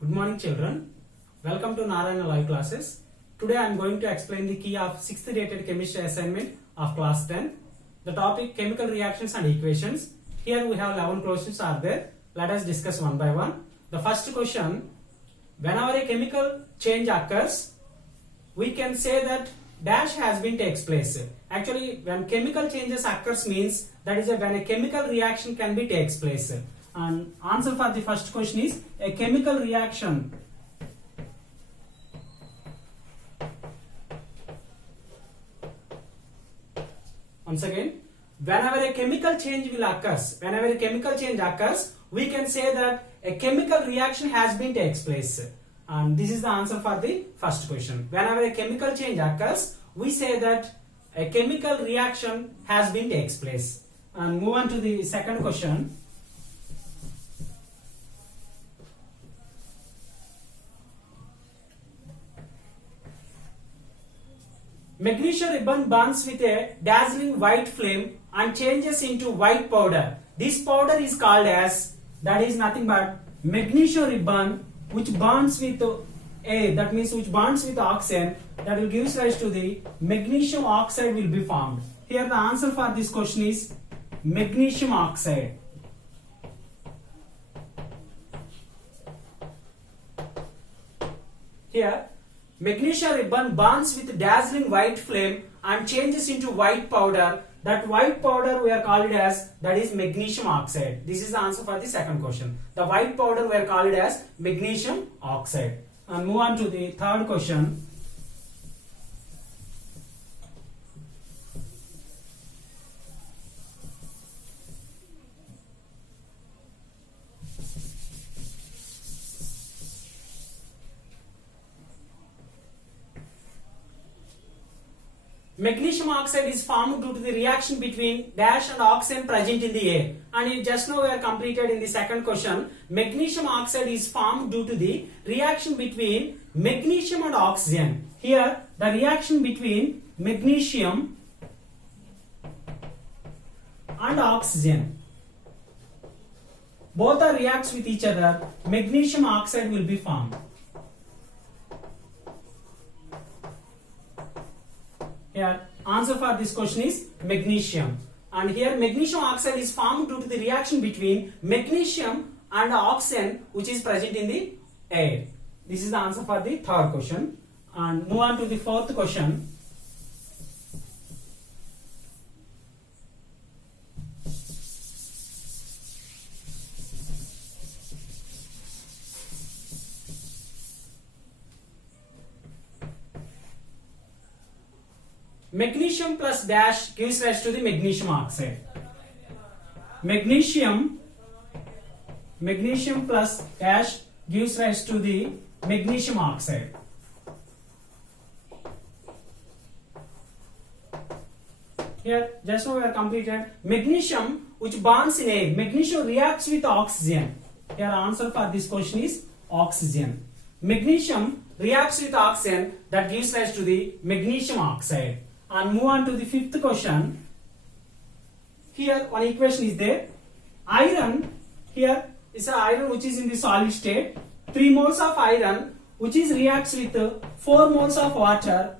Good morning children. Welcome to Narayana Live Classes. Today I am going to explain the key of 6th dated chemistry assignment of class 10. The topic chemical reactions and equations. Here we have 11 questions are there. Let us discuss one by one. The first question, whenever a chemical change occurs, we can say that dash has been takes place. Actually, when chemical changes occurs means that is when a chemical reaction can be takes place. And answer for the first question is a chemical reaction once again, whenever a chemical change occurs, we can say that a chemical reaction has been takes place. And this is the answer for the first question. Whenever a chemical change occurs, we say that a chemical reaction has been takes place. And move on to the second question. Magnesium ribbon burns with a dazzling white flame and changes into white powder. This powder is called as, that is nothing but magnesium ribbon which burns with air, that means which burns with oxygen, that will give rise to the magnesium oxide will be formed. Here the answer for this question is magnesium oxide. Here magnesium ribbon burns with dazzling white flame and changes into white powder. That white powder we are called as, that is magnesium oxide. This is the answer for the second question. The white powder we are called as magnesium oxide. And move on to the third question. Magnesium oxide is formed due to the reaction between dash and oxygen present in the air. And just now we are completed in the second question. Magnesium oxide is formed due to the reaction between magnesium and oxygen. Here the reaction between magnesium and oxygen, both are reacts with each other, magnesium oxide will be formed. Here answer for this question is magnesium, and here magnesium oxide is formed due to the reaction between magnesium and oxygen which is present in the air. This is the answer for the third question. And move on to the fourth question. Magnesium plus dash gives rise to the magnesium oxide. Magnesium plus dash gives rise to the magnesium oxide. Here just now we are completed. Magnesium which burns in air, magnesium reacts with oxygen. Here answer for this question is oxygen. Magnesium reacts with oxygen, that gives rise to the magnesium oxide. And move on to the fifth question. Here one equation is there. Iron, here is an iron which is in the solid state. 3 moles of iron which is reacts with 4 moles of water.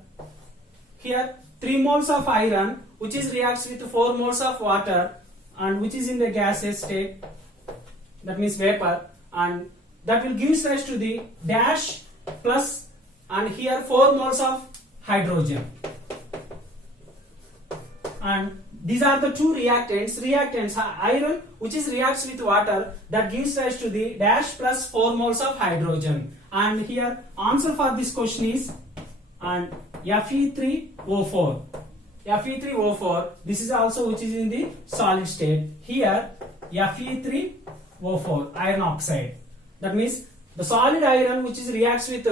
Here 3 moles of iron which is reacts with 4 moles of water and which is in the gaseous state, that means vapor, and that will give rise to the dash plus, and here 4 moles of hydrogen. And these are the two reactants iron which is reacts with water, that gives rise to the dash plus 4 moles of hydrogen. And here answer for this question is and Fe3O4. Fe3O4, this is also which is in the solid state. Here Fe3O4 iron oxide, that means the solid iron which is reacts with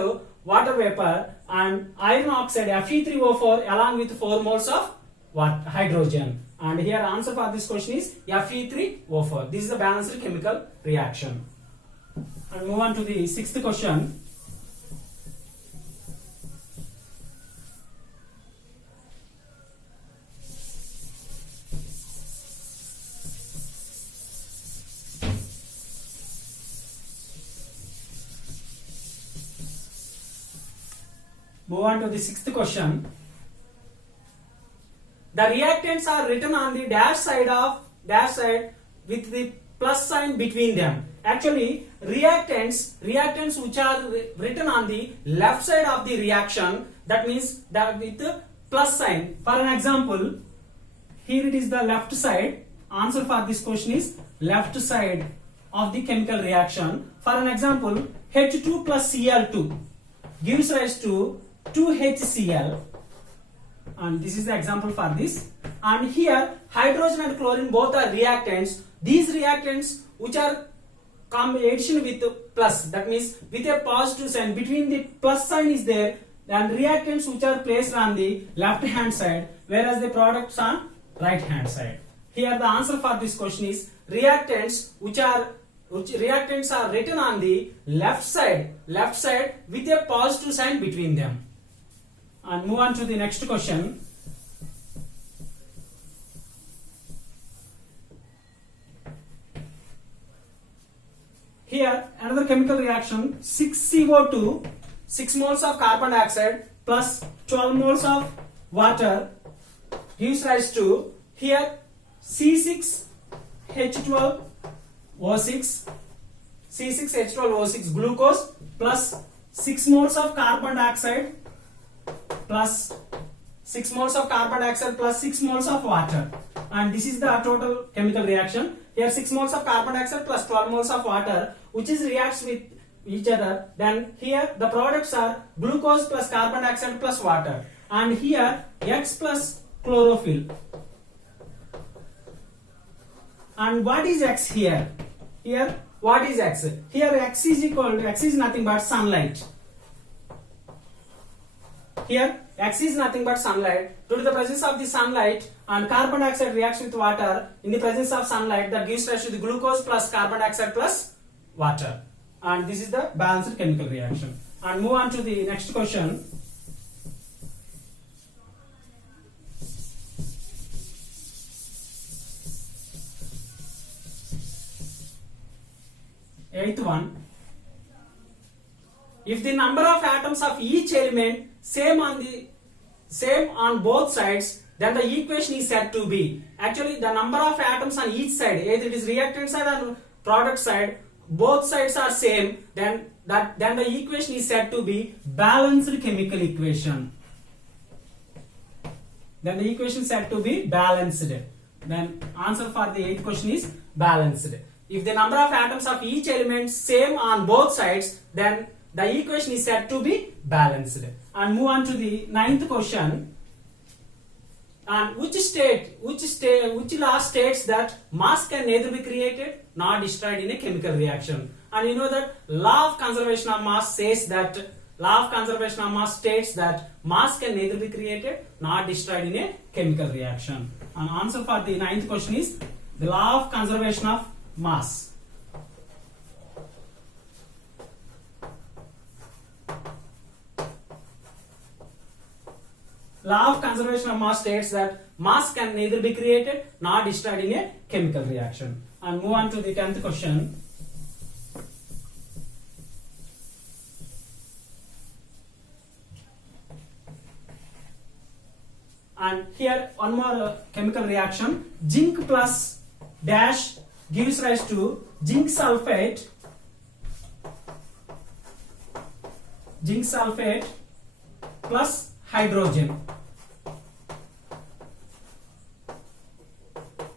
water vapor and iron oxide Fe3O4 along with 4 moles of hydrogen. And here answer for this question is Fe3O4. This is a balanced chemical reaction. And move on to the sixth question. Move on to the sixth question. The reactants are written on the dash side with the plus sign between them. Actually, reactants which are written on the left side of the reaction, that means that with the plus sign. For an example, here it is the left side. Answer for this question is left side of the chemical reaction. For an example, H2 plus Cl2 gives rise to 2HCl, and this is the example for this. And here hydrogen and chlorine both are reactants. These reactants which are combination with plus, that means with a positive sign, between the plus sign is there, and reactants which are placed on the left hand side, whereas the products on right hand side. Here the answer for this question is reactants reactants are written on the left side with a positive sign between them. And move on to the next question. Here another chemical reaction, 6CO2, 6 moles of carbon dioxide plus 12 moles of water gives rise to here C6H12O6 glucose plus 6 moles of carbon dioxide plus 6 moles of carbon dioxide plus 6 moles of water, and this is the total chemical reaction. Here 6 moles of carbon dioxide plus 12 moles of water, which is reacts with each other. Then here the products are glucose plus carbon dioxide plus water, and here X plus chlorophyll. And what is X here? Here what is X? Here X is nothing but sunlight. Here X is nothing but sunlight. Due to the presence of the sunlight, and carbon dioxide reacts with water in the presence of sunlight, that gives rise to the glucose plus carbon dioxide plus water, and this is the balanced chemical reaction. And move on to the next question. Eighth one. If the number of atoms of each element same on both sides, then the equation is said to be. Actually, the number of atoms on each side, either it is reactant side or product side, both sides are same, then the equation is said to be balanced chemical equation. Then the equation is said to be balanced. Then answer for the 8th question is balanced. If the number of atoms of each element same on both sides, then the equation is said to be balanced. And move on to the 9th question. And which law states that mass can neither be created nor destroyed in a chemical reaction? And you know that law of conservation of mass states that mass can neither be created nor destroyed in a chemical reaction. And answer for the 9th question is the law of conservation of mass. Law of conservation of mass states that mass can neither be created nor destroyed in a chemical reaction. And move on to the 10th question. And here one more chemical reaction. Zinc plus dash gives rise to zinc sulfate plus hydrogen.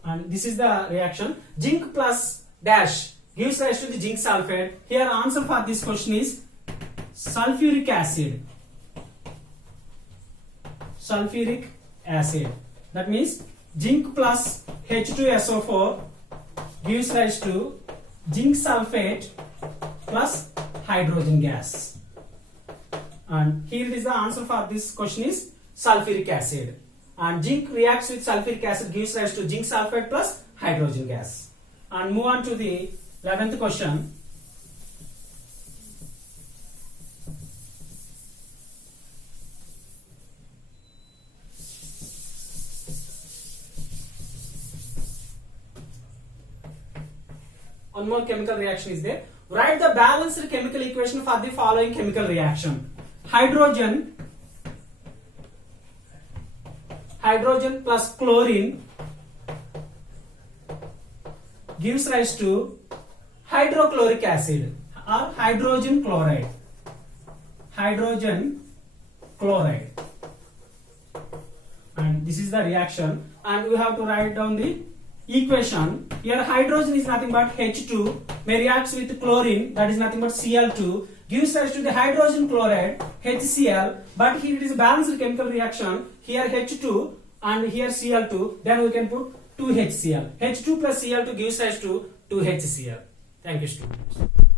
And this is the reaction. Zinc plus dash gives rise to the zinc sulfate. Here answer for this question is sulfuric acid. Sulfuric acid. That means zinc plus H2SO4 gives rise to zinc sulfate plus hydrogen gas. And here it is the answer for this question is sulfuric acid. And zinc reacts with sulfuric acid, gives rise to zinc sulfate plus hydrogen gas. And move on to the 11th question. One more chemical reaction is there. Write the balanced chemical equation for the following chemical reaction. Hydrogen hydrogen plus chlorine gives rise to hydrochloric acid or hydrogen chloride. Hydrogen chloride. And this is the reaction, and we have to write down the equation. Here hydrogen is nothing but H2, may reacts with chlorine, that is nothing but Cl2, gives rise to the hydrogen chloride HCl, but here it is a balanced chemical reaction. Here H2 and here Cl2, then we can put 2HCl. H2 plus Cl2 gives rise to 2HCl. Thank you, students.